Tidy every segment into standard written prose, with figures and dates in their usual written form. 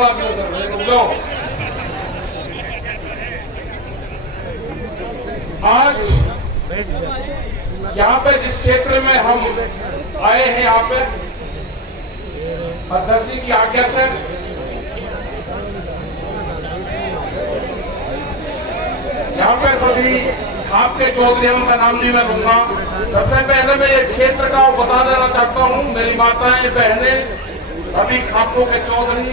16 kilometre. आज यहाँ पे जिस क्षेत्र में हम आए हैं, यहाँ पे अध्यक्ष जी की आज्ञा से यहाँ पे सभी खाप के चौधरी, उनका नाम नहीं मैं लूंगा। सबसे पहले मैं ये क्षेत्र का बता देना चाहता हूँ, मेरी माताएं बहनें सभी खापों के चौधरी,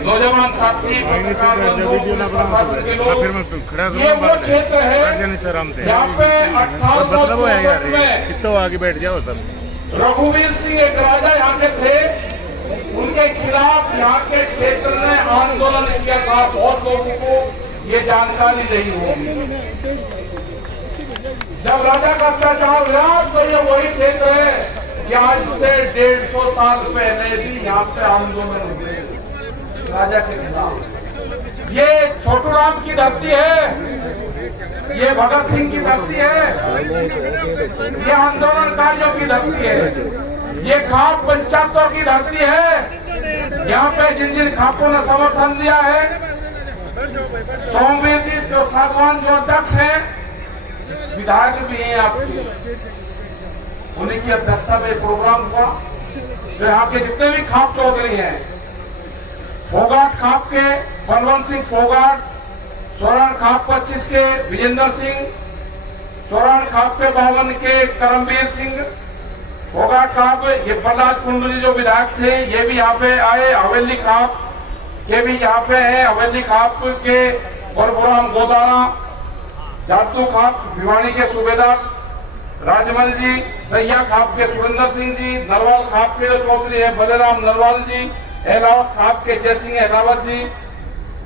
नौजवान साथी, प्रशासन के लोग, ये वो क्षेत्र है यहाँ पे 1864 में आगे बैठ जाओ सर। रघुवीर सिंह एक राजा यहाँ के थे, उनके खिलाफ यहाँ के क्षेत्र ने आंदोलन किया था। बहुत लोगों को ये जानकारी नहीं होगी। जब राजा का अत्याचार हुआ तो ये वही क्षेत्र है कि आज से 150 साल पहले भी यहाँ पे आंदोलन हुए राजा के खिलाफ। ये छोटू राम की धरती है, ये भगत सिंह की धरती है, ये आंदोलनकारियों की धरती है, ये खाप पंचायतों की धरती है। यहाँ पे जिन जिन खापों ने समर्थन दिया है, सोमवीर जी जो सागवान जो अध्यक्ष है, विधायक भी हैं आपके, उन्हीं की अध्यक्षता में प्रोग्राम हुआ। तो यहाँ के जितने भी खाप चौधरी हैं, फोगाट खाप के बलवंत सिंह फोगाट, सोरान खाप 25 के विजेंद्र सिंह, सोरान खाप के 52 के करमवीर सिंह, फोगाट खाप ये प्रहलाद कुंडू जी जो विधायक थे, ये भी यहाँ पे आए। हवेली खाप ये भी यहाँ पे है, हवेली खाप के परभुराम गोदाना, जातू खाप भिवानी के सूबेदार राजमल जी, रैया खाप के सुरेंद्र सिंह जी, नरवाल खाप के जो चौधरी है बलेराम नरवाल जी, एलावत खाप के जय सिंह एलावत जी,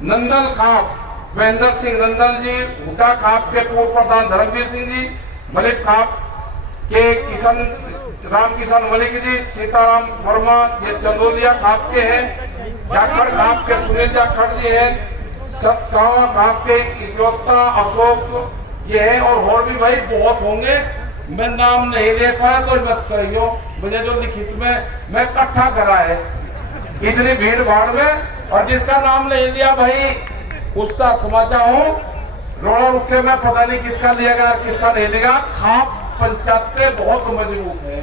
नंदल खाप महेंद्र सिंह नंदल जी, हुटा खाप के पूर्व प्रधान धर्मवीर सिंह जी, मलिक खाप के किशन राम किशन मलिक जी, सीताराम वर्मा ये चंदोलिया खाप के हैं, जाखड़ खाप के सुनील जाखड़ जी है, सतगावा खाप के इकलौता अशोक ये है, और भी भाई बहुत होंगे, मैं नाम नहीं ले पाया तो मत करियो, मुझे जो लिखित में मैं इकट्ठा करा है इतनी भीड़ भाड़ में, और जिसका नाम नहीं लिया भाई उसका समाचा हूँ रोड़ा रुक के, मैं पता नहीं किसका लिएगा किसका नहीं लिएगा। खाप पंचायत बहुत मजबूत है,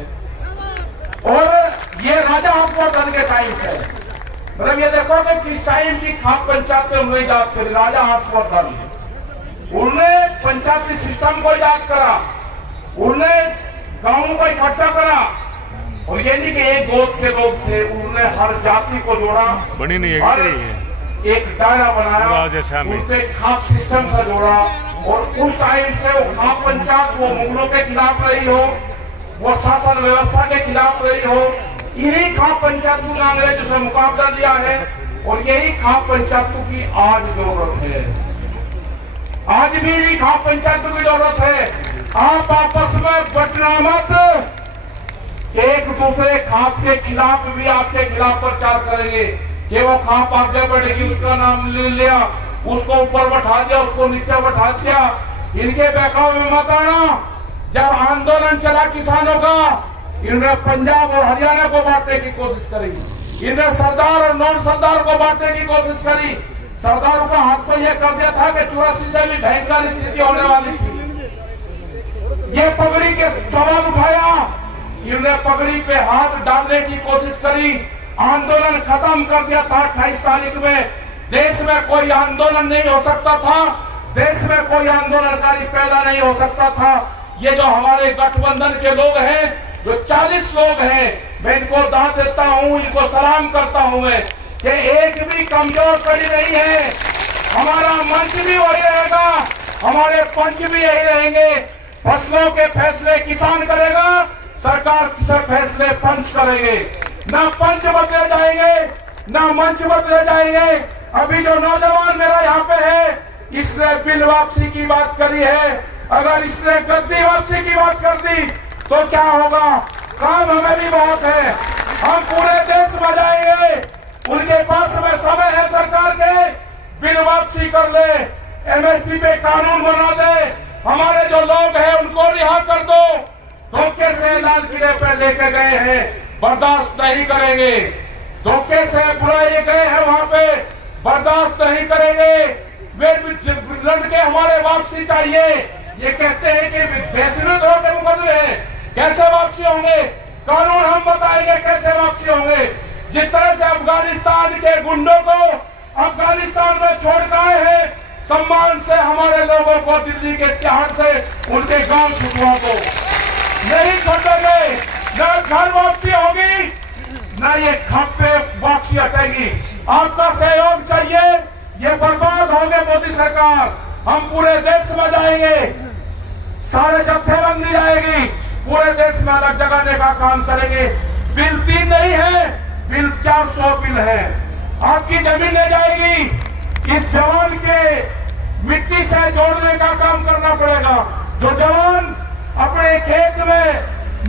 और ये राजा हर्षवर्धन के टाइम से, मतलब ये देखो कि किस टाइम की खाप पंचायत में उन्होंने याद करी। राजा हर्षवर्धन उन्होंने पंचायती सिस्टम को याद करा, उन्होंने गांवों को इकट्ठा करा, और ये नहीं कि एक गोद के लोग थे, उन्होंने हर जाति को जोड़ा, बनी नहीं है, एक दायरा बनाया, उनके खाप सिस्टम से जोड़ा, और उस टाइम से वो खाप पंचायत वो मुगलों के खिलाफ रही हो, वो शासन व्यवस्था के खिलाफ रही हो, इन्हीं खाप पंचायतों ने अंग्रेजों से मुकाबला दिया है, और यही खाप पंचायतों की आज जरूरत है। आज भी इन्हीं खाप पंचायतों की जरूरत है। आप आपस में बटना मत, एक दूसरे खाप के खिलाफ भी आपके खिलाफ प्रचार करेंगे कि वो खाप आगे बढ़ेगी, उसका नाम ले लिया, उसको ऊपर बैठा दिया, उसको नीचे बैठा दिया। इनके बहकावे में मत आना। जब आंदोलन चला किसानों का, इन्होंने पंजाब और हरियाणा को बांटने की कोशिश करी, इन्होंने सरदार और नॉन सरदार को बांटने की कोशिश करी। सरदारों का हाथ पर यह कर दिया था कि 84 से भी भयंकर स्थिति होने वाली थी। ये पगड़ी के सवाल उठाया, इन्होंने पगड़ी पे हाथ डालने की कोशिश करी, आंदोलन खत्म कर दिया था। 28 तारीख में देश में कोई आंदोलन नहीं हो सकता था, देश में कोई आंदोलनकारी पैदा नहीं हो सकता था। ये जो हमारे गठबंधन के लोग हैं, जो 40 लोग हैं, मैं इनको दाद देता हूं, इनको सलाम करता हूं मैं कि एक भी कमजोर कड़ी नहीं है। हमारा मंच भी वही रहेगा, हमारे पंच भी यही रहेंगे। फसलों के फैसले किसान करेगा, सरकार से फैसले पंच करेंगे। ना पंच बदले जाएंगे, ना मंच बदले जाएंगे। अभी जो नौजवान मेरा यहाँ पे है, इसने बिल वापसी की बात करी है। अगर इसने गद्दी वापसी की बात कर दी तो क्या होगा? काम हमें भी बहुत है, हम पूरे देश में जाएंगे। उनके पास में समय है सरकार के, बिल वापसी कर ले, एमएसपी पे कानून बना दे, हमारे जो लोग हैं उनको रिहा कर दो। धोखे से लाल किले पे लेके गए हैं, बर्दाश्त नहीं करेंगे। धोखे से बुलाए गए हैं वहां पे, बर्दाश्त नहीं करेंगे। वे लड़के हमारे वापसी चाहिए। ये कहते हैं कि बेसुध होकर मुकदमे हैं, कैसे वापसी होंगे? कानून हम बताएंगे कैसे वापसी होंगे। जिस तरह से अफगानिस्तान के गुंडों को अफगानिस्तान में छोड़ कर आए हैं, सम्मान से हमारे लोगों को दिल्ली के तिहाड़ से उनके गांव छुटवा को नहीं छोड़ेंगे। न घर वापसी होगी, न ये खप पे वापसी हटेगी। आपका सहयोग चाहिए। ये बर्बाद होंगे मोदी सरकार। हम पूरे देश में जाएंगे, सारे जत्थेबंदी जाएगी, पूरे देश में अलग जगाने का काम करेंगे। बिल 3 नहीं है, बिल 400 बिल है। आपकी जमीन ले जाएगी। इस जवान के मिट्टी से जोड़ने का काम करना पड़ेगा। जो जवान अपने खेत में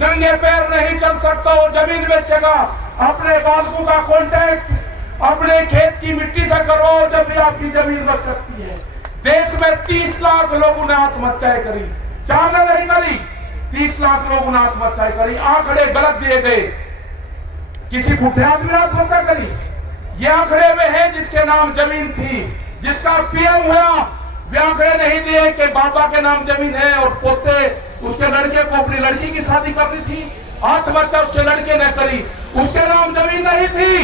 नंगे पैर नहीं चल सकता, वो जमीन बेचेगा। अपने बालकों का कॉन्टैक्ट अपने खेत की मिट्टी से करो, जब भी आपकी जमीन बच सकती है। देश में 30 लाख लोगों ने आत्महत्याएं करी, चाहना नहीं करी। 30 लाख लोगों ने आत्महत्याएं करी। आंकड़े गलत दिए गए, किसी बुढ़े आदमी ने आत्महत्या करी। ये आंकड़े में है जिसके नाम जमीन थी, जिसका पीएम हुआ। वे आंकड़े नहीं दिए कि बाबा के नाम जमीन है और पोते उसके लड़के को अपनी लड़की की शादी करनी थी, आत्महत्या उसके लड़के ने करी, उसके नाम जमीन नहीं थी।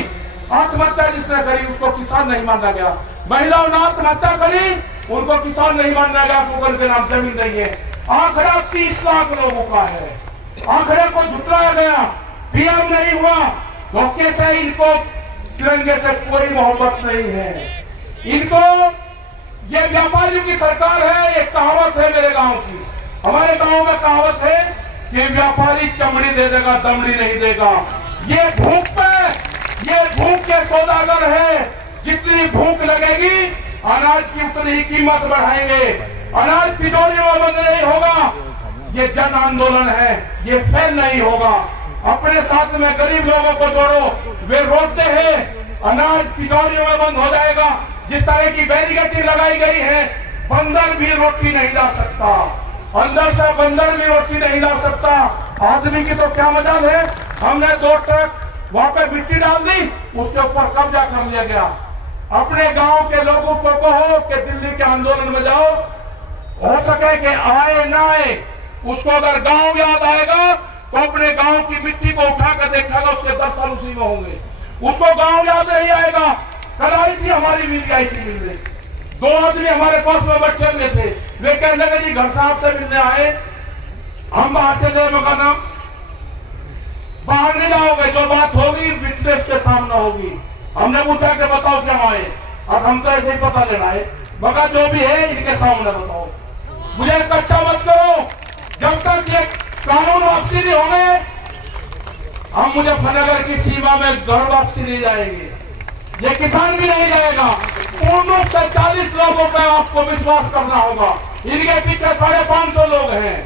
आत्महत्या जिसने करी उसको किसान नहीं माना गया। महिलाओं ने आत्महत्या करी, उनको किसान नहीं माना गया क्योंकि उनके नाम जमीन नहीं है। आंकड़ा 30 लाख लोगों का है। आंकड़े को झुटलाया गया, पीएम नहीं हुआ। धोखे से इनको तिरंगे से कोई मोहब्बत नहीं है। इनको ये व्यापारियों की सरकार है। एक कहावत है मेरे गांव की, हमारे गांव में कहावत है कि व्यापारी चमड़ी दे देगा, दमड़ी नहीं देगा। ये भूख पे, ये भूख के सौदागर है। जितनी भूख लगेगी अनाज की उतनी ही कीमत बढ़ाएंगे। अनाज तिजोरी में बंद नहीं होगा। ये जन आंदोलन है, ये फेल नहीं होगा। अपने साथ में गरीब लोगों को जोड़ो। वे रोते हैं, अनाज तिजोरी में बंद हो जाएगा। जिस तरह की बैरिकेडिंग लगाई गई है, बंदर भी रोटी नहीं ला सकता, अंदर से बंदर भी रोटी नहीं ला सकता। आदमी की तो क्या मजाल है। हमने 2 ट्रक वहां पे मिट्टी डाल दी, उसके ऊपर कब्जा कर लिया गया। अपने गांव के लोगों को कहो कि दिल्ली के आंदोलन में जाओ, हो सके कि आए ना आए, उसको अगर गांव याद आएगा तो अपने गांव की मिट्टी को उठाकर देखेगा, उसके 10 साल उसी में होंगे। उसको गांव याद नहीं आएगा। कल आई थी हमारी मिल आई थी मिलने, 2 आदमी हमारे पास में बैठे हुए थे। वे कहने लगे जी घर साहब से मिलने आए, हम बाहर चले। मैं कहना बाहर नहीं जाओगे, जो बात होगी विटनेस के सामने होगी। हमने पूछा कि बताओ क्या आए, अब हम तो ऐसे ही पता लेना है। मगर जो भी है इनके सामने बताओ, मुझे कच्चा मत करो। जब तक ये कानून वापसी नहीं होंगे, हम मुजफ्फरनगर की सीमा में घर वापसी नहीं जाएंगे। ये किसान भी नहीं जाएगा। पूर्ण रूप से 40 लोगों पर आपको विश्वास करना होगा। इनके पीछे 550 लोग हैं,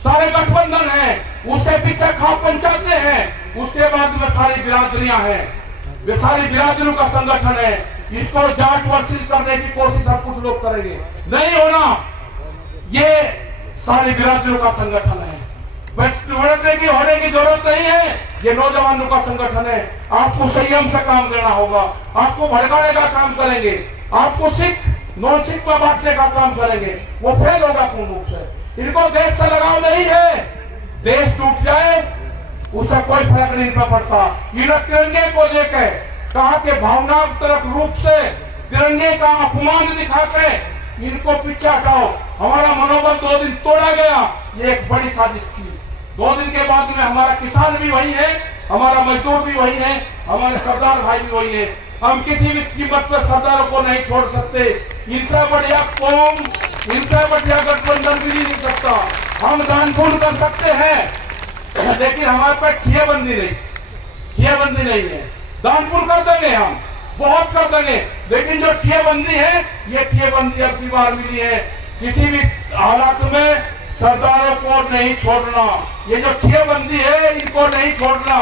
सारे गठबंधन हैं, उसके पीछे खाप पंचायतें हैं, उसके बाद में सारी बिरादरियां हैं। वे सारी बिरादरियों का संगठन है। इसको जाट वर्सेस करने की कोशिश अब कुछ लोग करेंगे, नहीं होना। ये सारी बिरादरियों का संगठन है। बैठने की होने की जरूरत नहीं है। ये नौजवानों का संगठन है। आपको संयम से काम लेना होगा। आपको भड़काने का काम करेंगे, आपको सिख नॉन सिख में बांटने का काम करेंगे, वो फेल होगा पूर्ण रूप से। इनको देश से लगाव नहीं है। देश टूट जाए उससे कोई फर्क नहीं पड़ता। इन तिरंगे को लेकर कहा कि भावनात्मक रूप से तिरंगे का अपमान दिखा के इनको पीछे हटाओ। हमारा मनोबल 2 दिन तोड़ा गया, ये एक बड़ी साजिश थी। 2 दिन के बाद में हमारा किसान भी वही है, हमारा मजदूर भी वही है, हमारे सरदार भाई भी वही है। हम किसी भी कीमत पर सरदारों को नहीं छोड़ सकते। इनसे बढ़िया कौम, इनसे बढ़िया गठबंधन भी नहीं सकता। हम दानपुण्य कर सकते हैं, लेकिन हमारे पास ठियाबंदी नहीं है। दानपुण्य कर देंगे, हम बहुत कर देंगे, लेकिन जो ठियाबंदी है, ये ठियाबंदी अब की बार मिली है। किसी भी हालात में सरदारों को नहीं छोड़ना। ये जो ठियाबंदी है, इनको नहीं छोड़ना।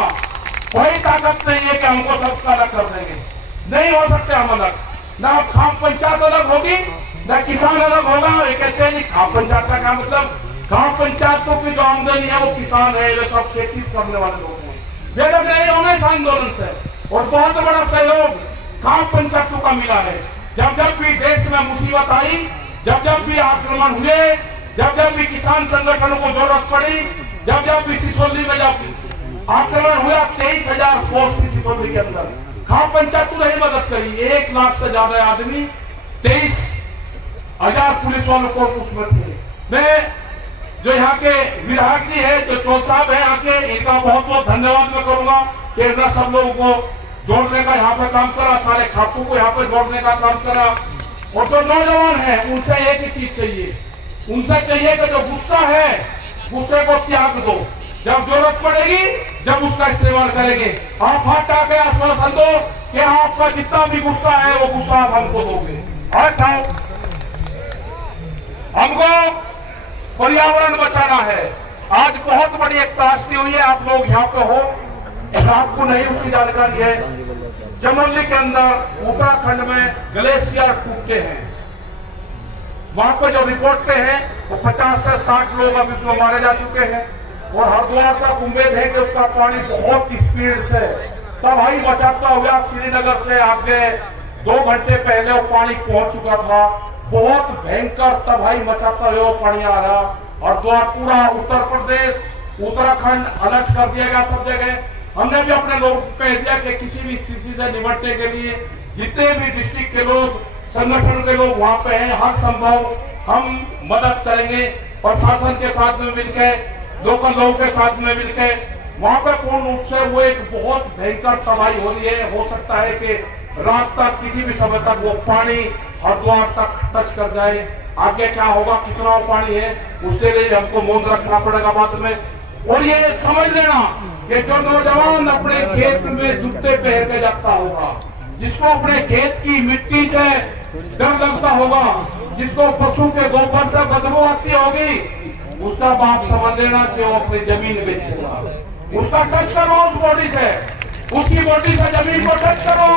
कोई ताकत नहीं है कि हमको सबका अलग कर देंगे, नहीं हो सकते हम अलग। ना खाप पंचायत अलग होगी, ना किसान अलग होगा। ये कहते हैं खाप पंचायत का क्या मतलब? खाप पंचायतों की जो आमदनी है वो किसान है, वे सब खेती करने वाले लोग हैं। वे लोग नहीं होंगे इस आंदोलन से। और बहुत बड़ा सहयोग गांव पंचायतों का मिला है। जब जब भी देश में मुसीबत आई, जब जब भी आक्रमण हुए, जब जब भी किसान संगठनों को जरूरत पड़ी, जब जब भी सिसोली में जब आक्रमण हुआ, 23,000 फोर्स थी सिसोली के अंदर, गांव पंचायतों ने ही मदद करी। 1 लाख से ज्यादा आदमी, 23,000 पुलिस वालों को उसमें थे। मैं जो यहाँ के विधायक जी है, जो चौथ साहब है आके, इनका बहुत बहुत धन्यवाद मैं करूंगा कि इन्होंने सब लोगों को जोड़ने का यहाँ पे काम करा, सारे खातों को यहाँ पे जोड़ने का काम करा। और जो नौजवान है उनसे एक ही चीज चाहिए, उनसे चाहिए कि जो गुस्सा है, गुस्से को त्याग दो। जब जरूरत पड़ेगी जब उसका इस्तेमाल करेंगे। आप हाथ आके आश्वासन दो कि आपका जितना भी गुस्सा है वो गुस्सा आप हमको दोगे। हमको पर्यावरण बचाना है। आज बहुत बड़ी एक त्रासदी हुई है, आप लोग यहाँ पे हो, आपको नहीं उसकी जानकारी है। चमोली के अंदर उत्तराखंड में ग्लेशियर टूटे हैं। वहां पर जो रिपोर्ट हैं वो 50 से 60 लोग अब इसमें मारे जा चुके हैं। और हरिद्वार का उम्मीद है कि उसका पानी बहुत स्पीड से तबाही मचाता हुआ श्रीनगर से आगे 2 घंटे पहले वो पानी पहुंच चुका था। बहुत भयंकर तबाही मचाता हुआ पानी आ रहा। हरिद्वार पूरा उत्तर प्रदेश, उत्तराखंड अलर्ट कर दिया गया सब जगह। हमने भी अपने लोग कह दिया कि किसी भी स्थिति से निपटने के लिए जितने भी डिस्ट्रिक्ट के लोग, संगठन के लोग वहां पे हैं, हर संभव हम मदद करेंगे। प्रशासन के साथ में मिलकर, लोकल लोगों के साथ में मिलकर वहां पर पूर्ण रूप से वो एक बहुत भयंकर तबाही हो रही है। हो सकता है कि रात तक, किसी भी समय तक वो पानी हरिद्वार तक टच कर जाए। आगे क्या होगा, कितना वो पानी है, उसके लिए हमको मौन रखना पड़ेगा बात में। और ये समझ लेना कि जो नौजवान अपने खेत में जूते पहन के जाता होगा, जिसको अपने खेत की मिट्टी से डर लगता होगा, जिसको पशु के गोबर से बदबू आती होगी, उसका बाप समझ लेना कि वो अपनी जमीन बेचेगा। उसका टच करो उस बॉडी से, उसकी बॉडी से जमीन को टच करो।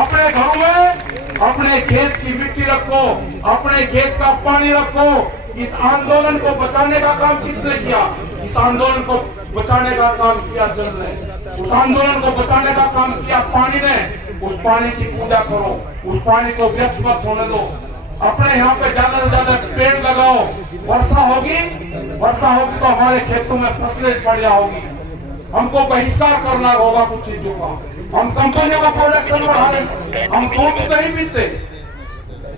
अपने घरों में अपने खेत की मिट्टी रखो, अपने खेत का पानी रखो। इस आंदोलन को बचाने का काम किसने किया? इस आंदोलन को बचाने का काम किया जल ने, उस आंदोलन को बचाने का काम किया पानी ने। उस पानी की पूजा करो, उस पानी को व्यस्त मत होने दो। अपने यहाँ पे ज्यादा से ज्यादा पेड़ लगाओ। वर्षा होगी तो हमारे खेतों में फसलें बढ़िया होगी। हमको बहिष्कार करना होगा कुछ चीजों का। हम कंपनियों का प्रोडक्शन बढ़ाएं। हम दूध नहीं पीते।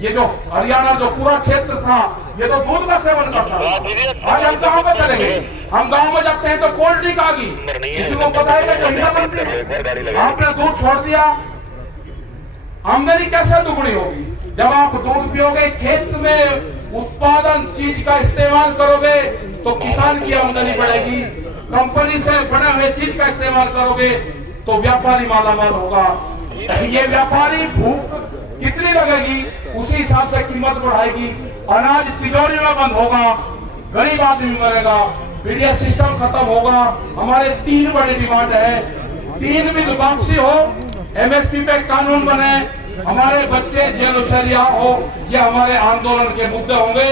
ये जो हरियाणा जो पूरा क्षेत्र था, ये तो दूध का सेवन करता था। आज हम गाँव में चलेंगे, हम गाँव में जाते हैं तो कोल्ड ड्रिंक आ गई। किसी को पता है कि हिस्सा बनती है। आपने दूध छोड़ दिया, आमदनी कैसे दुगनी होगी? जब आप दूध पियोगे, खेत में उत्पादन चीज का इस्तेमाल करोगे तो किसान की आमदनी बढ़ेगी। कंपनी से बने हुए चीज का इस्तेमाल करोगे तो व्यापारी मालामाल होगा। ये व्यापारी भूख कितनी लगेगी उसी हिसाब से कीमत बढ़ाएगी। अनाज तिजोरी में बंद होगा, गरीब आदमी मरेगा, मीडिया सिस्टम खत्म होगा। हमारे 3 बड़ी डिमांड है। 3 भी वापसी हो, MSP पे कानून बने, हमारे बच्चे जेल से रिहा हो। ये हमारे आंदोलन के मुद्दे होंगे।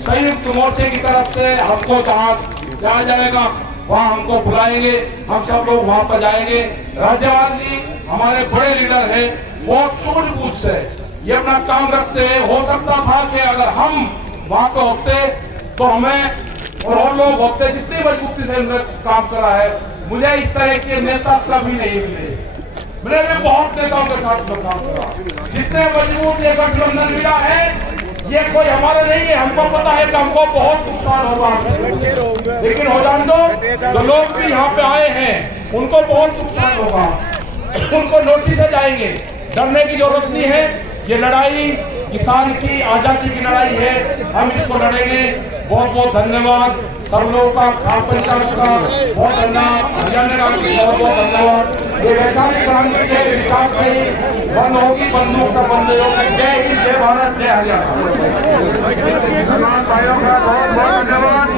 संयुक्त मोर्चे की तरफ से हमको जहाँ जाएगा वहाँ हमको बुलाएंगे, हम सब लोग वहाँ पर जाएंगे। राज्यपाल जी हमारे बड़े लीडर हैं, बहुत सूझबूझ से ये अपना काम रखते हैं। हो सकता था कि अगर हम वहाँ पे होते तो हमें और लोग होते, जितनी मजबूती से इन्होंने काम करा है, मुझे इस तरह के नेता कभी नहीं मिले। मैंने भी बहुत नेताओं के साथ में काम करा। जितने मजबूत ये गठबंधन मिला है, ये कोई हमारा नहीं है। हमको पता है कि हमको बहुत नुकसान होगा, लेकिन हो जान दो, जो लोग भी यहाँ पे आए हैं उनको बहुत नुकसान होगा। उनको नोटिस से जाएंगे, डरने की जरूरत नहीं है। ये लड़ाई किसान की आजादी की लड़ाई है, हम इसको लड़ेंगे। बहुत बहुत धन्यवाद सब लोगों का, ग्राम पंचायत का बहुत धन्यवाद, हरियाणा का बहुत बहुत धन्यवाद। ये वैचारिक क्रांति के विकास से ही बंद होगी, बंदूक से बंद होगी। जय हिंद, जय भारत, जय हरियाणा। भाइयों का बहुत बहुत धन्यवाद।